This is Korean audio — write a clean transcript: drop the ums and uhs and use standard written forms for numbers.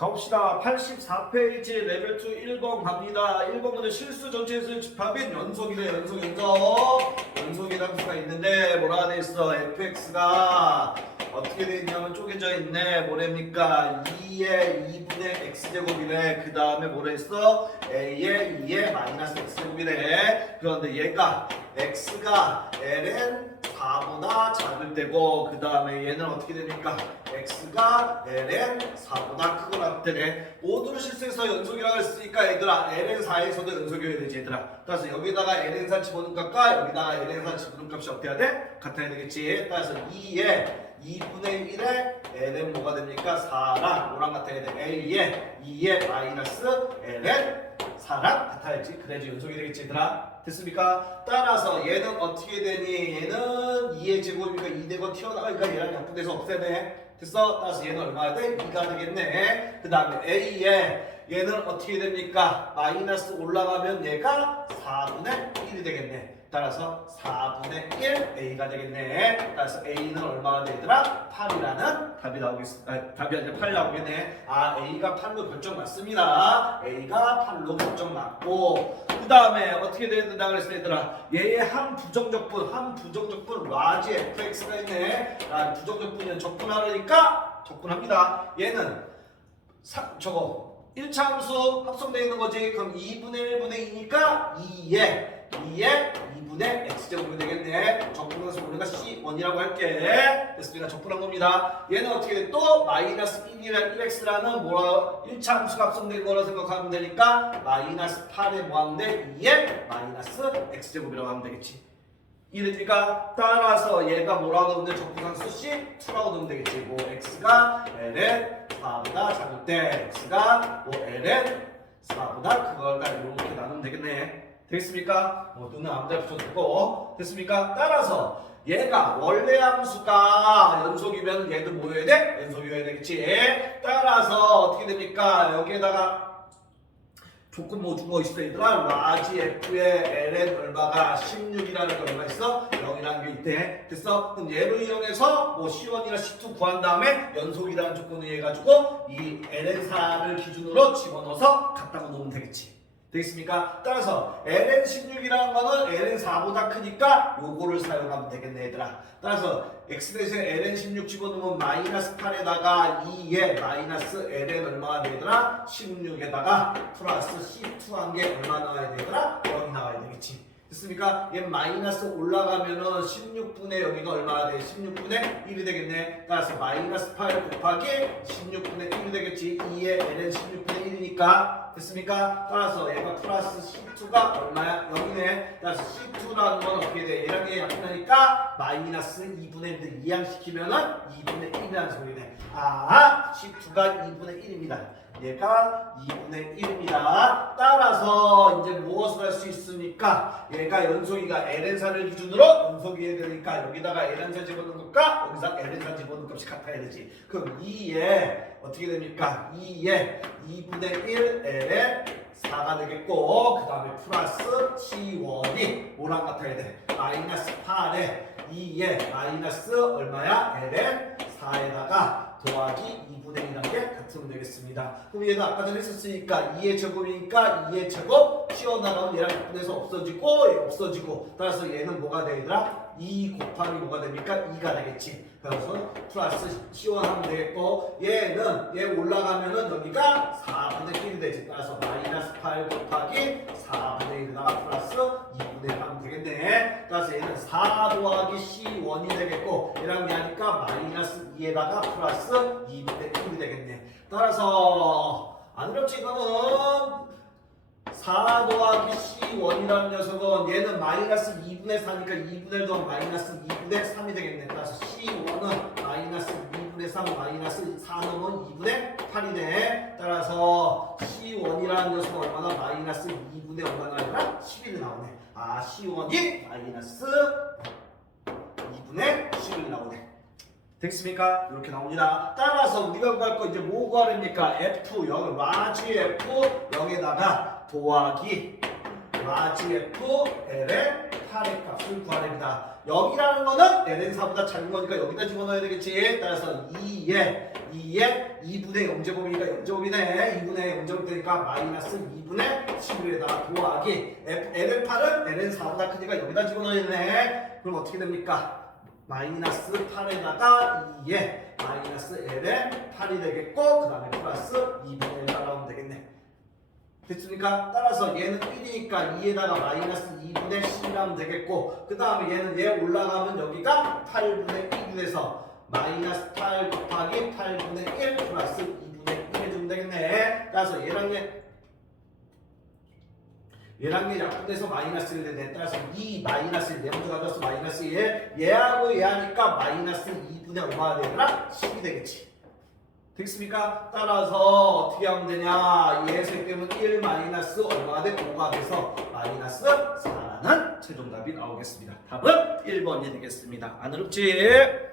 가봅시다. 84페이지 레벨 2 1번 갑니다. 1번 문제 실수 전체에서 집합인 연속이래. 연속이라는 수가 있는데 뭐라 돼 있어? fx가 어떻게 돼 있냐면 쪼개져 있네. 뭐랍니까? 2의 2분의 x제곱이래. 그 다음에 뭐라 했어? a의 2의 마이너스 x제곱이래. 그런데 얘가 x가 ln 4보다 작을 때고 그 다음에 얘는 어떻게 됩니까? x가 ln 4보다 크거나 때네. 모두를 실수해서 연속이라고 했으니까 얘들아 ln 4에서도 연속이어야 되지 얘들아. 따라서 여기다가 ln 4 집어넣은 값과 여기다가 ln 4 집어넣은 값이 어때야 돼? 같아야 되겠지. 따라서 2의 2분의 1의 ln 뭐가 됩니까? 4랑 뭐랑 같아야 돼? a의 2의 마이너스 ln 4랑 같아야지. 그래야지 연속이 되겠지 얘들아. 됐습니까? 따라서 얘는 어떻게 되니? 얘는 2의 제곱이니까 2되고 튀어나가니까 얘랑 약분돼서 없애야 돼. 됐어? 따라서 얘는 얼마야 돼? 2가 되겠네. 그 다음에 a에 얘는 어떻게 됩니까? 마이너스 올라가면 얘가 4분의 1이 되겠네. 따라서 4분의 1 a가 되겠네. 따라서 a는 얼마가 되더라? 8이라는 답이 나오겠습니다. 답이 아니라 8 나오겠네. 아, a가 8로 결정 맞습니다. a가 8로 결정 맞고 그 다음에 어떻게 된다 그랬을 때 얘들아 얘의 한 부정적분 라지 fx가 있네. 아, 부정적분은 적분하려니까 적분합니다. 얘는 저거 1차 함수 합성되어 있는 거지. 그럼 2분의 1분의 2니까 2의 2분의 x제곱이 되겠네. 적분해서 우리가 C1이라고 할게. 됐습니다. 적분한 겁니다. 얘는 어떻게 돼? 또 마이너스 1x라는 뭐라 1차 함수가 합성된 거라 생각하면 되니까 마이너스 8에 뭐 하면 돼? 2의 마이너스 x제곱이라고 하면 되겠지. 이러니까 따라서 얘가 뭐라고 넣으면 돼? 적분함수 C2라고 넣으면 되겠지. 뭐 x가 ln 4보다 작을 때 x가 뭐 ln 4보다 그걸까 이렇게 나누면 되겠네. 되겠습니까? 눈은 아무데나 붙여도 되고. 됐습니까? 따라서 얘가 원래 함수가 연속이면 얘도 뭐여야 돼? 연속이어야 되겠지. 따라서 어떻게 됩니까? 여기에다가 조건 뭐 준 거 있어 얘들아. 라지 f의 ln 얼마가 16이라는 거 얼마 있어? 0이라는 게 있대. 됐어? 그럼 얘를 이용해서 뭐 C1이나 C2 구한 다음에 연속이라는 조건을 이해해가지고 이 ln4를 기준으로 집어넣어서 갖다가 놓으면 되겠지. 되겠습니까? 따라서 ln 16이라는 거는 ln 4보다 크니까 요거를 사용하면 되겠네 얘들아. 따라서 x 대신에 ln 16 집어넣으면 마이너스 8에다가 2에 마이너스 ln 얼마가 되더라? 16에다가 플러스 C2 한 게 얼마 나와야 되더라? 0이 나와야 되겠지. 됐습니까? 얘 마이너스 올라가면은 16분의 여기가 얼마가 돼? 16분의 1이 되겠네. 따라서 마이너스 8 곱하기 16분의 1이 되겠지. 2의 ln 16분의 1이니까. 됐습니까? 따라서 얘가 플러스 C2가 얼마야? 0이네. 따라서 C2라는 건 어떻게 돼? 얘랑 얘 약분하니까 마이너스 2분의 1을 이항시키면은 2분의 1이라는 소리네. 아, C2가 2분의 1입니다. 얘가 2분의 1입니다. 따라서 이제 무엇을 할 수 있습니까? 얘가 연속이가 ln4를 기준으로 연속이어야 되니까 여기다가 ln4 집어넣은 것과 여기서 ln4 집어넣은 값이 같아야 되지. 그럼 2에 어떻게 됩니까? 2에 2분의 1 ln 4가 되겠고 그 다음에 플러스 C1이 뭐랑 같아야 돼? 마이너스 8에 2에 마이너스 얼마야? ln 4에다가 더하기 2분의 1이라는 게 같으면 되겠습니다. 그럼 얘는 아까 전에 했었으니까 2의 제곱이니까 2의 제곱 튀어나가면 얘랑 약분해서 없어지고 얘 없어지고 따라서 얘는 뭐가 되더라? 2 곱하기 뭐가 됩니까? 2가 되겠지. 그래서 플러스 C1하면 되겠고 얘는 얘 올라가면은 여기가 4분의 1이 되지. 따라서 마이너스 8 곱하기 4분의 1에다가 플러스 2분의 1 하면 되겠네. 따라서 얘는 4 더하기 C1이 되겠고 얘랑 얘하니까 마이너스 2에다가 플러스 2분의 1이 되겠네. 따라서 안 어렵지 이거는 4 더하기 C1이라는 녀석은 얘는 마이너스 2분의 4니까 2분의 1 더하기 마이너스 2분의 3이 되겠네. 따라서 C1은 마이너스 2분의 3 마이너스 4 넣으면 2분의 8이네. 따라서 C1이라는 녀석은 얼마나 마이너스 2분의 얼마나 아니라 11이 나오네. 아, C1이 마이너스 2분의 11이 나오네. 됐습니까? 이렇게 나옵니다. 따라서 우리가 구할 거 이제 뭐 구하랍니까? F 0, 라지 F 0에다가 더하기 라지 F L의 8의 값을 구하랍니다. 여기라는 거는 ln4보다 작은 거니까 여기다 집어넣어야 되겠지. 따라서 2에 2분의 0제곱이니까 0제곱이네. 2분의 0제곱 되니까 마이너스 2분의 11에다가 더하기 ln8은 ln4보다 크니까 여기다 집어넣어야 되네. 그럼 어떻게 됩니까? 마이너스 8에다가 2에 마이너스 ln8이 되겠고 그 다음에 플러스 2분의 1 나오면 되겠네. 됐습니까? 따라서 얘는 1이니까 2에다가 마이너스 2분의 10이라면 되겠고 그 다음에 얘는 얘 올라가면 여기가 8분의 1이 돼서 마이너스 8 곱하기 8분의 1 플러스 2분의 1 해주면 되겠네. 따라서 얘랑 얘 약분돼서 마이너스 1 되네. 따라서 2 마이너스 1 얘부터 가져왔어. 마이너스 1 얘하고 얘하니까 마이너스 2분의 5가 되더라 10이 되겠지. 됐습니까? 따라서 어떻게 하면 되냐? 얘에서 빼면 1 마이너스 얼마가 돼? 5가 돼서 마이너스 4라는 최종답이 나오겠습니다. 답은 1번이 되겠습니다. 안 어렵지?